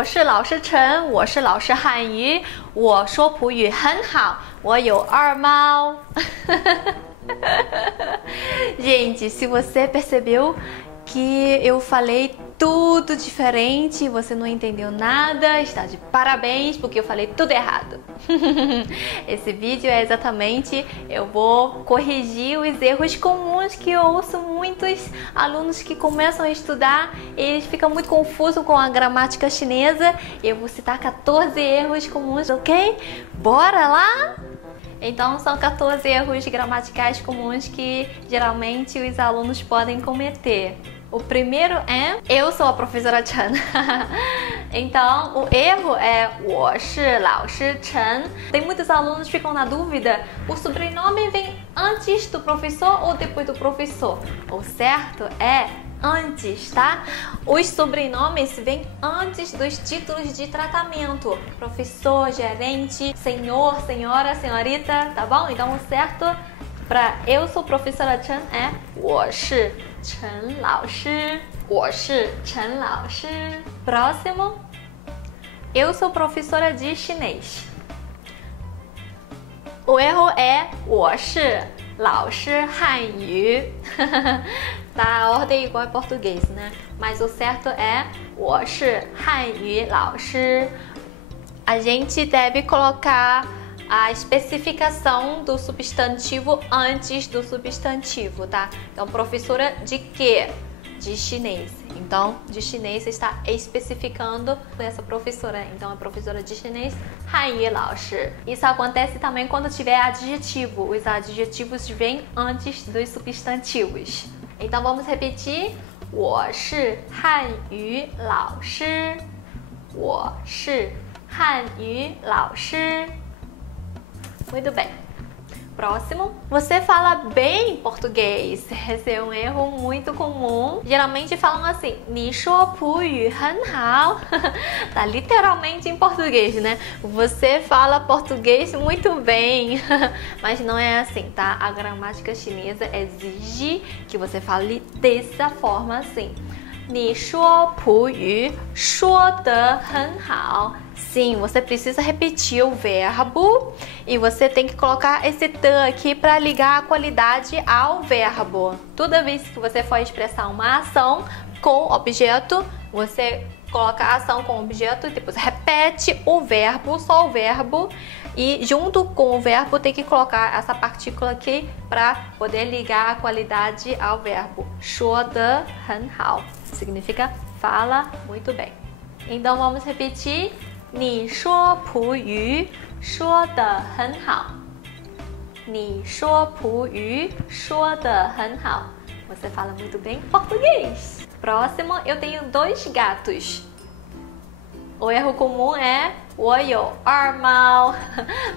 我是老师陈，我是老师汉语，我说普语很好，我有二猫。Gente, se você percebeu que eu falei tudo diferente, você não entendeu nada, está de parabéns porque eu falei tudo errado. Esse vídeo é exatamente, eu vou corrigir os erros comuns que eu ouço muitos alunos que começam a estudar, eles ficam muito confusos com a gramática chinesa. Eu vou citar 14 erros comuns, ok? Bora lá? Então, são 14 erros gramaticais comuns que geralmente os alunos podem cometer. O primeiro é eu sou a professora Chen. Então, o erro é 我是老师陈. Tem muitos alunos que ficam na dúvida, o sobrenome vem antes do professor ou depois do professor? O certo é antes, tá? Os sobrenomes vêm antes dos títulos de tratamento. Professor, gerente, senhor, senhora, senhorita, tá bom? Então, o certo para eu sou professora Chen é 我是陈老师. 我是陈老师. Próximo. Eu sou professora de chinês. O erro é 我是老师汉语. Tá, a ordem é igual em português, né? Mas o certo é 我是汉语老师. A gente deve colocar a especificação do substantivo antes do substantivo, tá? Então, professora de quê? De chinês. Então, de chinês está especificando essa professora. Então, é professora de chinês, 汉语老师. Isso acontece também quando tiver adjetivo. Os adjetivos vêm antes dos substantivos. Então, vamos repetir. 我是汉语老师. 我是汉语老师. Muito bem. Próximo. Você fala bem português. Esse é um erro muito comum. Geralmente falam assim, 你说普语很好. Tá literalmente em português, né? Você fala português muito bem. Mas não é assim, tá? A gramática chinesa exige que você fale dessa forma assim. 你说普语说得很好. Sim, você precisa repetir o verbo e você tem que colocar esse t aqui para ligar a qualidade ao verbo. Toda vez que você for expressar uma ação com objeto, você coloca a ação com objeto e depois repete o verbo, só o verbo, e junto com o verbo tem que colocar essa partícula aqui para poder ligar a qualidade ao verbo. 说得很好 significa fala muito bem. Então vamos repetir. 你说普语说得很好. 你说普语说得很好. Você fala muito bem português. Próximo, eu tenho 2 gatos. O erro comum é 我有二猫.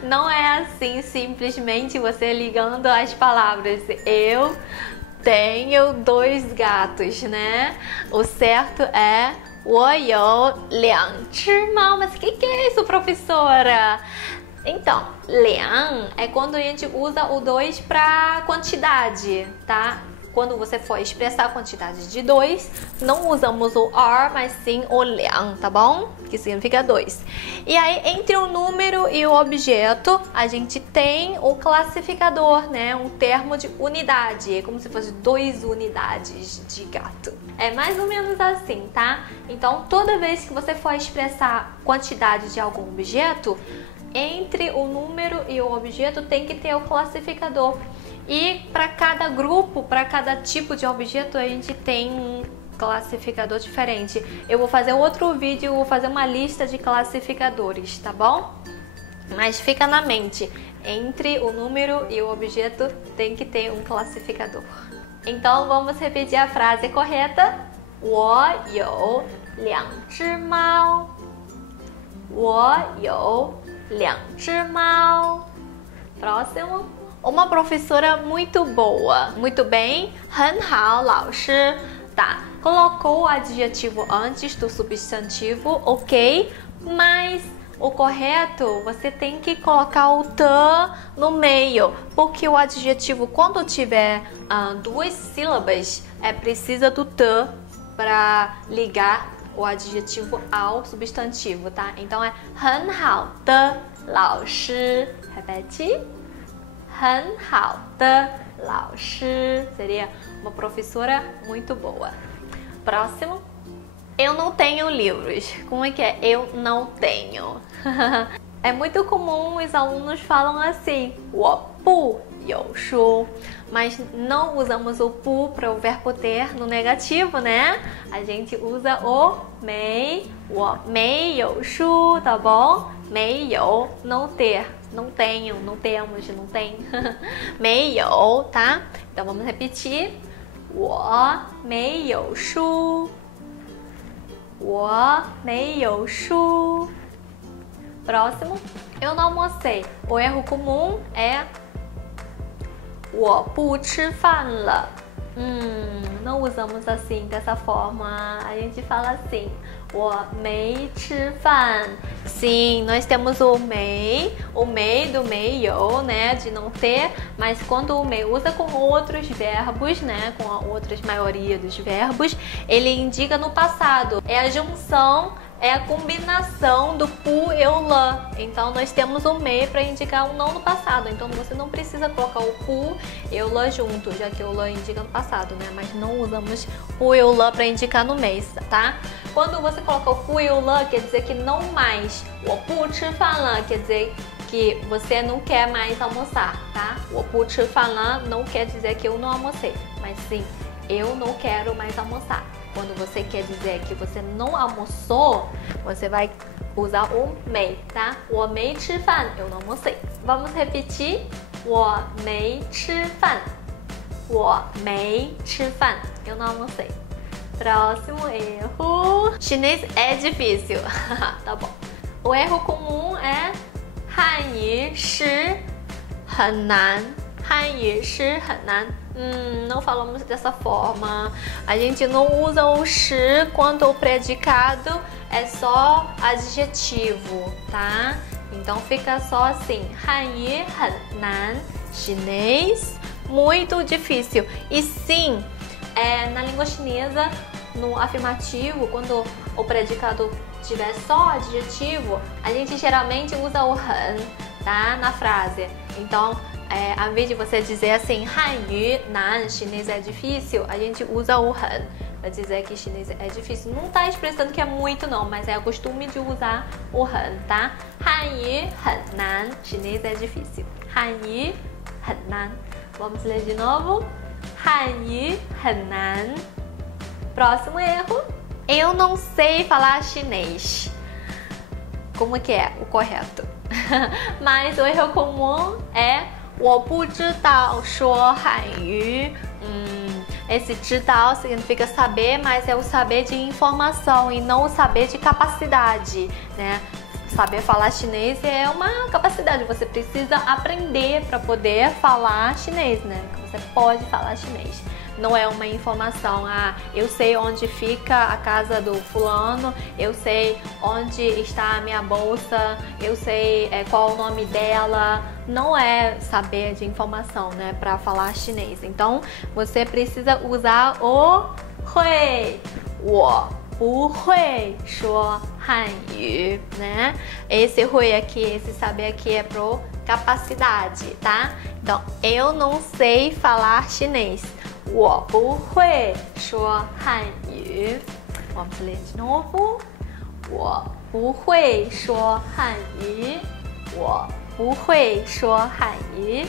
Não é assim simplesmente você ligando as palavras. Eu tenho 2 gatos, né? O certo é 我有2只猫. Mas o que é isso, professora? Então, 两 é quando a gente usa o 2 para quantidade, tá? Quando você for expressar a quantidade de 2, não usamos o er, mas sim o 两, tá bom? Que significa 2. E aí, entre o número e o objeto, a gente tem o classificador, né? Um termo de unidade, é como se fosse 2 unidades de gato. É mais ou menos assim, tá? Então, toda vez que você for expressar quantidade de algum objeto, entre o número e o objeto tem que ter o classificador. E para cada grupo, para cada tipo de objeto, a gente tem um classificador diferente. Eu vou fazer outro vídeo, vou fazer uma lista de classificadores, tá bom? Mas fica na mente, entre o número e o objeto tem que ter um classificador. Então vamos repetir a frase correta. 我有2只猫. 我有2只猫. Próximo. Uma professora muito boa. Muito bem. 很好老师. Tá. Colocou o adjetivo antes do substantivo, ok? Mas o correto, você tem que colocar o t no meio, porque o adjetivo, quando tiver 2 sílabas, precisa do t para ligar o adjetivo ao substantivo, tá? Então é 很好的老师. Repete. 很好的老师 seria uma professora muito boa. Próximo. Eu não tenho livros. Como é que é? Eu não tenho. É muito comum os alunos falam assim, 我不有书, mas não usamos o 不 para o verbo ter no negativo, né? A gente usa o 没, 我没有书, tá bom? 没有, não ter, não tenho, não temos, não tem. 没有, tá? Então vamos repetir. 我没有书. 我没有书. Próximo. Eu não almocei. O erro comum é 我不吃饭了. Não usamos assim, dessa forma. A gente fala assim, 我没吃饭. Sim, nós temos o 没do 没有, né, de não ter, mas quando o 没 usa com outros verbos, né, com a outras maioria dos verbos, ele indica no passado. É a junção, é a combinação do pu e o lã. Então nós temos o 没 para indicar o não no passado. Então você não precisa colocar o pu e o lã junto, já que o lã indica no passado, né? Mas não usamos pu e o lã para indicar no mês, tá? Quando você coloca o pu e o lã, quer dizer que não mais. O pu 吃饭了 quer dizer que você não quer mais almoçar, tá? O pu 吃饭了 não quer dizer que eu não almocei, mas sim, eu não quero mais almoçar. Quando você quer dizer que você não almoçou, você vai usar o 没, tá? 我没吃饭, eu não almocei. Vamos repetir. 我没吃饭. 我没吃饭, eu não almocei. Próximo erro. Chinês é difícil. Tá bom. O erro comum é 汉语是很难. 汉语是很难. Não falamos dessa forma. A gente não usa o 是 quando o predicado é só adjetivo, tá? Então fica só assim, 汉语很难, chinês muito difícil. E sim, na língua chinesa, no afirmativo, quando o predicado tiver só adjetivo, a gente geralmente usa o 很, tá? Na frase. Então, ao invés de você dizer assim, 汉语难, chinês é difícil, a gente usa o 很 para dizer que chinês é difícil. Não está expressando que é muito não, mas é o costume de usar o 很, tá? 汉语很难, chinês é difícil. 汉语很难. Vamos ler de novo. 汉语很难. Próximo erro. Eu não sei falar chinês. Como que é o correto? Mas o erro comum é 我不知道说汉语. Esse 知道 significa saber, mas é o saber de informação e não o saber de capacidade, né? Saber falar chinês é uma capacidade, você precisa aprender para poder falar chinês, né? Você pode falar chinês. Não é uma informação, eu sei onde fica a casa do fulano, eu sei onde está a minha bolsa, eu sei qual o nome dela. Não é saber de informação, né, para falar chinês. Então, você precisa usar o 会. 我不会说汉语, né? Esse 会 aqui, esse saber aqui é pro capacidade, tá? Então, eu não sei falar chinês. 我不会说汉语. Vamos ler de novo. 我不会说汉语. 我不会说汉语.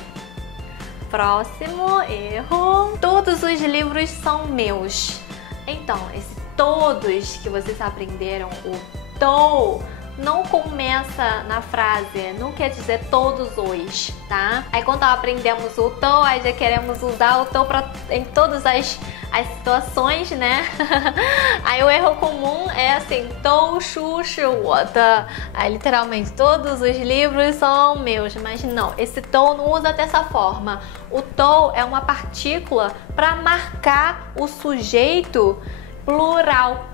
Próximo erro. Todos os livros são meus. Então, esse todos que vocês aprenderam, o to, não começa na frase, não quer dizer todos os, tá? Aí quando aprendemos o to, aí já queremos usar o to em todas as situações, né? Aí o erro comum é assim, 都书是我的. Aí literalmente, todos os livros são meus, mas não, esse to não usa dessa forma. O to é uma partícula para marcar o sujeito plural.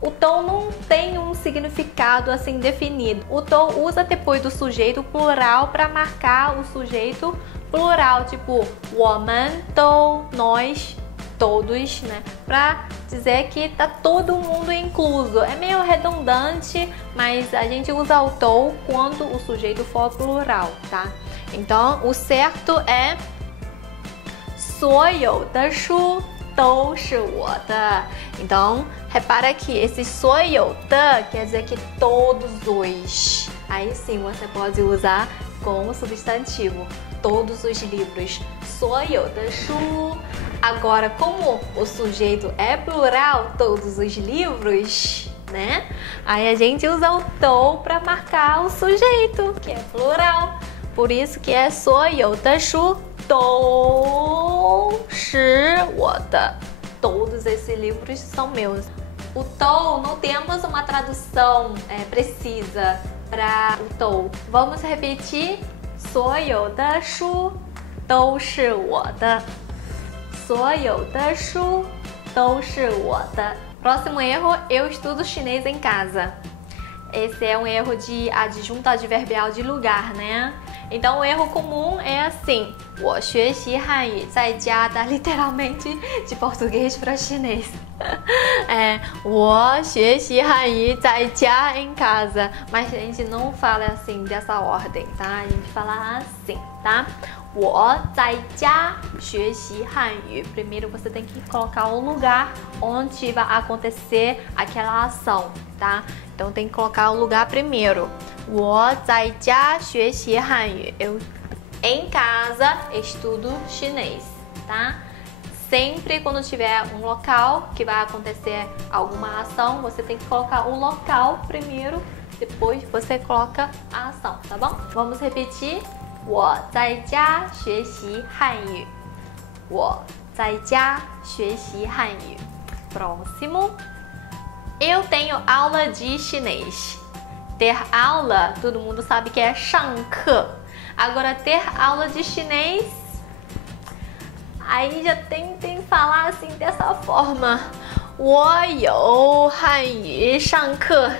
O to não tem um significado assim definido. O to usa depois do sujeito plural para marcar o sujeito plural, tipo 我们都, nós todos, né? Pra dizer que tá todo mundo incluso. É meio redundante, mas a gente usa o tou quando o sujeito for plural, tá? Então, o certo é 所有的书都是我的. Então, repara que esse 所有的 quer dizer que todos os. Aí sim você pode usar com o substantivo. Todos os livros. 所有的书. Agora, como o sujeito é plural, todos os livros, né? Aí a gente usa o tou para marcar o sujeito, que é plural. Por isso que é 所有的书都是我的. Todos esses livros são meus. O tou, não temos uma tradução precisa para o tou. Vamos repetir. 所有的书都是我的. 所有的书都是我的. Próximo erro, eu estudo chinês em casa. Esse é um erro de adjunto adverbial de lugar, né? Então, o erro comum é assim: 我学习汉语在家, dá literalmente de português para chinês. 我学习汉语在家 em casa. Mas a gente não fala assim, dessa ordem, tá? A gente fala assim, tá? 我在家学习汉语. Primeiro você tem que colocar o lugar onde vai acontecer aquela ação, tá? Então tem que colocar o lugar primeiro. 我在家学习汉语. Eu em casa estudo chinês, tá? Sempre quando tiver um local que vai acontecer alguma ação, você tem que colocar o local primeiro, depois você coloca a ação, tá bom? Vamos repetir. 我在家学习汉语. 我在家学习汉语. Próximo. Eu tenho aula de chinês. Ter aula, todo mundo sabe que é 上课. Agora, ter aula de chinês, aí já tentem falar assim dessa forma. 我有汉语上课.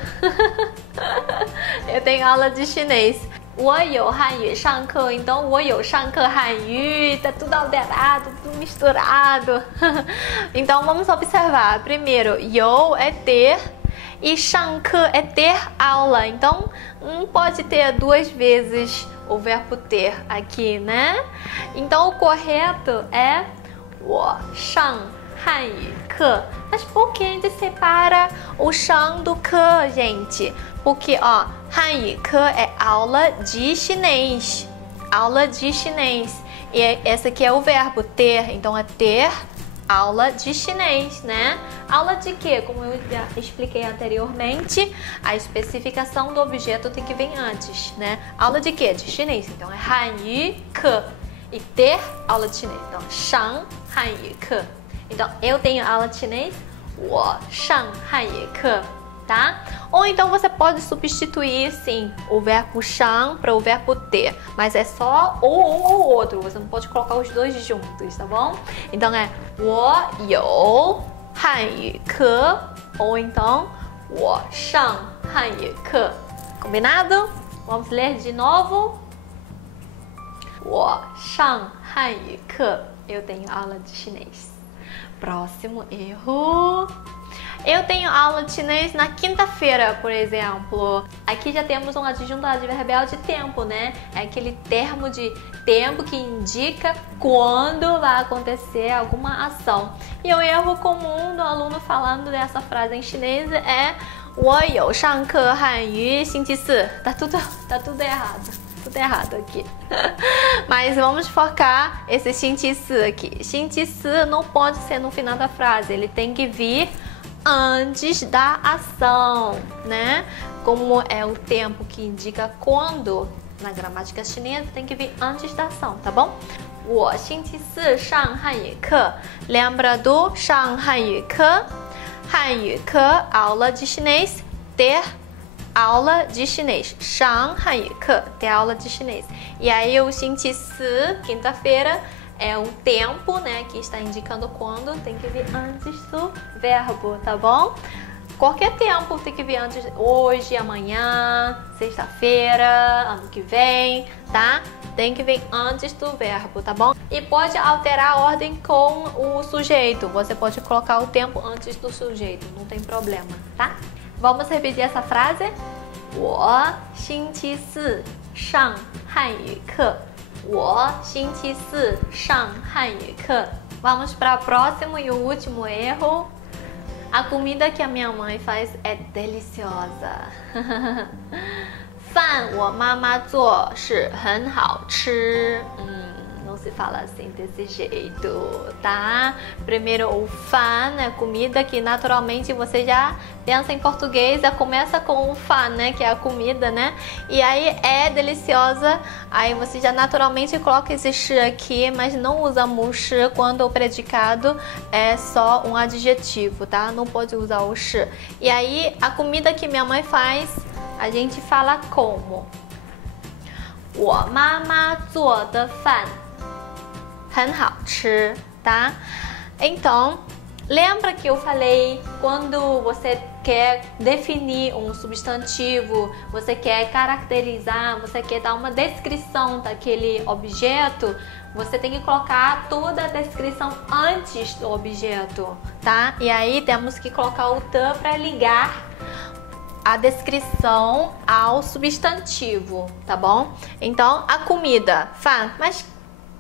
Eu tenho aula de chinês. 我有汉语上课, então 我有上课汉语, tá tudo alterado, tudo misturado. Então vamos observar. Primeiro, 有 é ter e 上课 é ter aula. Então não pode ter duas vezes o verbo ter aqui, né? Então o correto é 我上汉语课. Mas por que a gente separa o 上 do 课, gente? Porque, ó, 汉语课 é aula de chinês. Aula de chinês. E esse aqui é o verbo ter. Então é ter aula de chinês, né? Aula de quê? Como eu já expliquei anteriormente, a especificação do objeto tem que vir antes, né? Aula de quê? De chinês. Então é 汉语课. E ter aula de chinês. Então, 上汉语课. Então, eu tenho aula de chinês. 我上汉语课. Tá? Ou então você pode substituir, sim, o verbo 上 para o verbo ter. Mas é só ou um ou outro. Você não pode colocar os dois juntos, tá bom? Então é 我有汉语课 ou então 我上汉语课. Combinado? Vamos ler de novo. 我上汉语课. Eu tenho aula de chinês. Próximo erro. Eu tenho aula de chinês na quinta-feira, por exemplo. Aqui já temos um adjunto adverbial de tempo, né? É aquele termo de tempo que indica quando vai acontecer alguma ação. E o erro comum do aluno falando dessa frase em chinês é 我有上课汉语星期四. Tá tudo errado. Tudo errado aqui. Mas vamos focar esse 星期四 aqui. 星期四 não pode ser no final da frase. Ele tem que vir antes da ação, né? Como é o tempo que indica quando, na gramática chinesa, tem que vir antes da ação, tá bom? 我星期四上汉语课. Lembra do 上汉语课? 汉语课, aula de chinês, ter aula de chinês. 上汉语课, ter aula de chinês. E aí o 星期四, quinta-feira, é um tempo, né, que está indicando quando tem que vir antes do verbo, tá bom? qualquer tempo, tem que vir antes, hoje, amanhã, sexta-feira, ano que vem, tá? Tem que vir antes do verbo, tá bom? E pode alterar a ordem com o sujeito. Você pode colocar o tempo antes do sujeito, não tem problema, tá? Vamos repetir essa frase? 我星期四上汉语课。我星期四上汉语课。Vamos para o próximo e o último erro. A comida que a minha mãe faz é deliciosa. 饭我妈妈做是很好吃。não se fala assim desse jeito, tá? Primeiro o fan, né? Comida, que naturalmente você já pensa em português, já começa com o fan, né? Que é a comida, né? E aí é deliciosa, aí você já naturalmente coloca esse shi aqui, mas não usamos shi quando o predicado é só um adjetivo, tá? Não pode usar o shi. E aí a comida que minha mãe faz, a gente fala como? 我妈妈做的饭很好吃, tá? Então, lembra que eu falei quando você quer definir um substantivo, você quer caracterizar, você quer dar uma descrição daquele objeto, você tem que colocar toda a descrição antes do objeto, tá? E aí temos que colocar o the para ligar a descrição ao substantivo, tá bom? Então, a comida, mas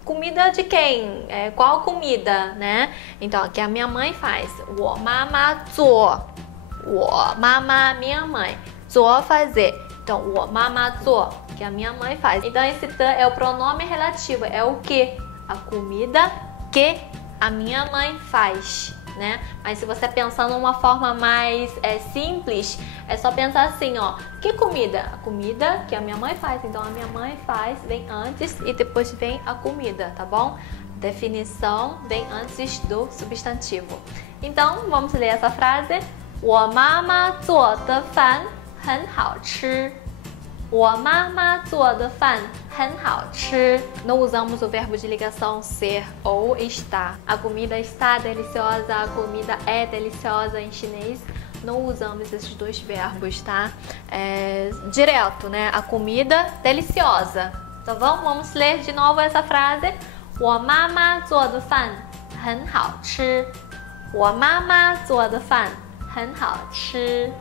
comida de quem? Qual comida, né? Então, aqui a minha mãe faz. 我妈妈做. 我妈妈, minha mãe. 做, fazer. Então, 我妈妈做, que a minha mãe faz. Então, esse the é o pronome relativo. É o que? A comida que a minha mãe faz, né? Mas se você pensar numa forma mais simples, é só pensar assim, ó. Que comida? A comida que a minha mãe faz. Então, a minha mãe faz, vem antes e depois vem a comida, tá bom? Definição vem antes do substantivo. Então, vamos ler essa frase. 我妈妈做的饭很好吃。我妈妈做的饭很好吃。Não usamos o verbo de ligação ser ou estar. A comida está deliciosa, a comida é deliciosa em chinês. Não usamos esses dois verbos, tá? Direto, né? A comida deliciosa. Então vamos ler de novo essa frase. 我妈妈做的饭很好吃。我妈妈做的饭很好吃。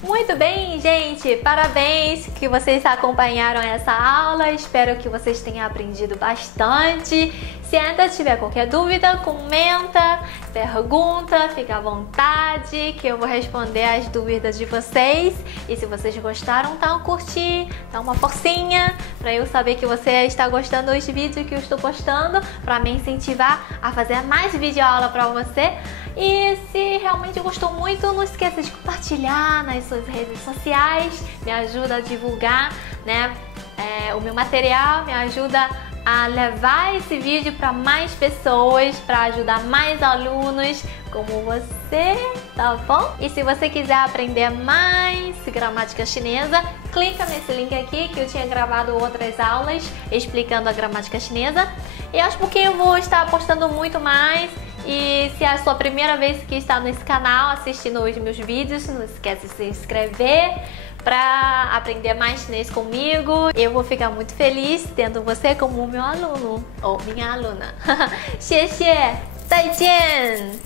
Muito bem, gente! Parabéns que vocês acompanharam essa aula. Espero que vocês tenham aprendido bastante. Se ainda tiver qualquer dúvida, comenta, pergunta, fica à vontade que eu vou responder as dúvidas de vocês. E se vocês gostaram, dá um curtir, dá uma forcinha para eu saber que você está gostando dos vídeos que eu estou postando, para me incentivar a fazer mais videoaula para você. E se realmente gostou muito, não esqueça de compartilhar nas suas redes sociais, me ajuda a divulgar, né, o meu material, me ajuda a levar esse vídeo para mais pessoas, para ajudar mais alunos como você, tá bom? E se você quiser aprender mais gramática chinesa, clica nesse link aqui que eu tinha gravado outras aulas explicando a gramática chinesa. E aos pouquinhos eu vou estar postando muito mais. E se é a sua primeira vez que está nesse canal assistindo os meus vídeos, não esquece de se inscrever para aprender mais chinês comigo. Eu vou ficar muito feliz tendo você como meu aluno ou minha aluna. 谢谢，再见。